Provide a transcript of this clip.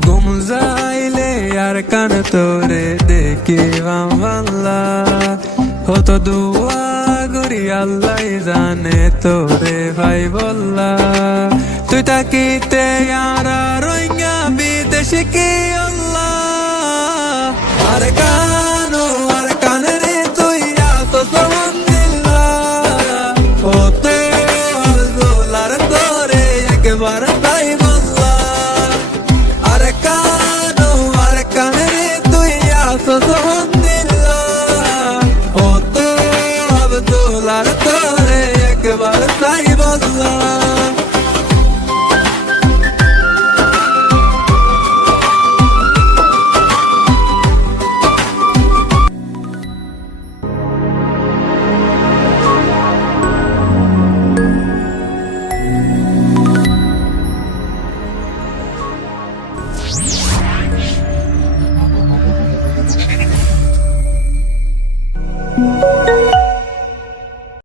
ঘুম যাইলে আর কান তোরে দেখিবাম আল্লাহ হতো দুয়া করি আল্লাহ জানে তোরে ভাই বল্লা তুই তাকিতে আর রইঙ্গা বিদেশে কি আল্লাহ আর কান রে তুই আতো সমান দিল্লা হতে আল্লাহর তোরে একবার তাই বল্লা আর কান রে তুই আতো সমান দিল্লা হতে আল্লাহর তোরে একবার তাই বল্লা